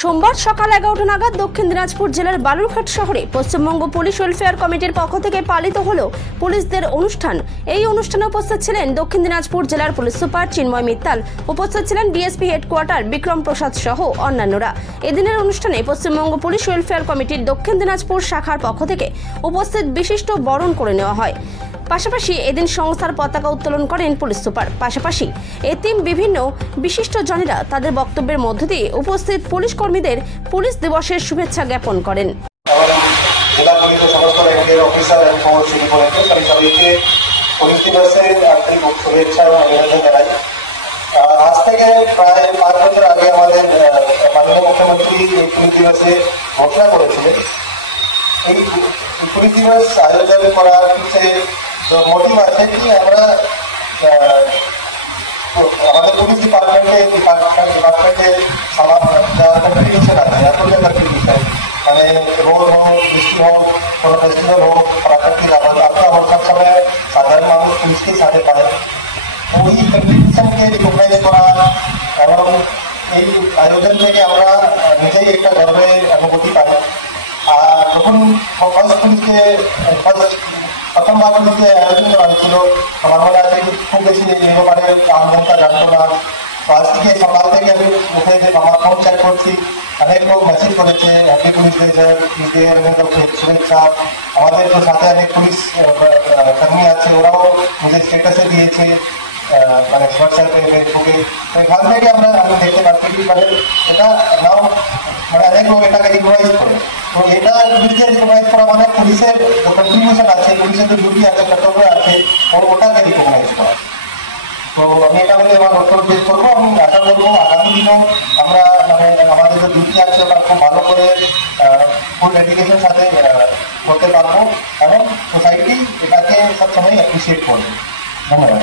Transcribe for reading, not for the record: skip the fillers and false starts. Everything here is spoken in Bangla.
সোমবার সকাল 11টা নাগাদ দক্ষিণ দিনাজপুর জেলার বালুরঘাট শহরে পশ্চিমবঙ্গ পুলিশ ওয়েলফেয়ার কমিটির পক্ষ থেকে পালিত হল পুলিশদের অনুষ্ঠান। এই অনুষ্ঠানে উপস্থিত ছিলেন দক্ষিণ দিনাজপুর জেলার পুলিশ সুপার চিন্ময় মিত্তাল, উপস্থিত ছিলেন ডিএসপি হেডকোয়ার্টার বিক্রম প্রসাদ সহ অন্যান্যরা। এদিনের অনুষ্ঠানে পশ্চিমবঙ্গ পুলিশ ওয়েলফেয়ার কমিটির দক্ষিণ দিনাজপুর শাখার পক্ষ থেকে উপস্থিত বিশিষ্ট বরণ করে নেওয়া হয়। পাশাপাশি এদিন সংস্থার পতাকা উত্তোলন করেন পুলিশ সুপার। পাশাপাশি এতিম বিভিন্ন বিশিষ্ট জনেরা তাদের বক্তব্যের মধ্য দিয়ে উপস্থিত পুলিশ কর্মীদের পুলিশ দিবসের শুভেচ্ছা জ্ঞাপন করেন। আজ থেকে প্রায় 5 বছর আগে আমাদের মাননীয় মুখ্যমন্ত্রী এই পুলিশ দিবসে ঘোষণা করেছিলেন। এই পুলিশ দিবস আয়োজন করার পিছনে মোটিভ আছে কি আমরা আমাদের পুলিশ ডিপার্টমেন্টে কম্পিটিশন আছে, এত কম্পিটিশন মানে রোড হোক, বৃষ্টি হোক, কোনো ফেস্টিভ্যাল হোক, প্রাকৃতিক আপনার সবসময় সাধারণ মানুষ পুলিশকেই সাথে পারে। ওই কম্পিটিশনকে রিকগনাইজ করা এবং এই আয়োজন থেকে আমরা নিজেই একটা গর্বের অনুভূতি পাই। আর যখন প্রথমবার পুলিশকে আয়োজন করা হয়েছিল, আমার মনে আছে খুব বেশি ব্যাপারে আমজনতা জানতো না। আজ থেকে সকাল থেকে আমি উঠে আমার ফোন চেক করছি, অনেক লোক মেসেজ করেছে হ্যাপি পুলিশ ডে, শুভেচ্ছা। আমাদের তো সাথে অনেক পুলিশ কর্মী আছে, ওরাও নিজের স্টেটাসে দিয়েছে, মানে হোয়াটসঅ্যাপে, ফেসবুকে। তো এখান থেকে আমি দেখতে পাচ্ছি মানে এটা নাও মানে অনেক লোক এটাকে রিকগনাইজ করে। তো এটা পুলিশকে রিকগনাইজ করা মানে পুলিশের যে কন্ট্রিবিউশন আছে, পুলিশের যে ডিউটি আছে, কর্তব্য আছে, ওটাকে রিকগনাইজ করা। তো আমি এটা বলে আমার বক্তব্য শেষ করবো। আমি আশা করবো আগামী দিনেও আমরা মানে আমাদের যে ডিউটি আছে ওটা খুব ভালো করে ফুল ডেডিকেশনের সাথে করতে পারবো এবং সোসাইটি এটাকে সবসময় অ্যাপ্রিসিয়েট করবে। ধন্যবাদ।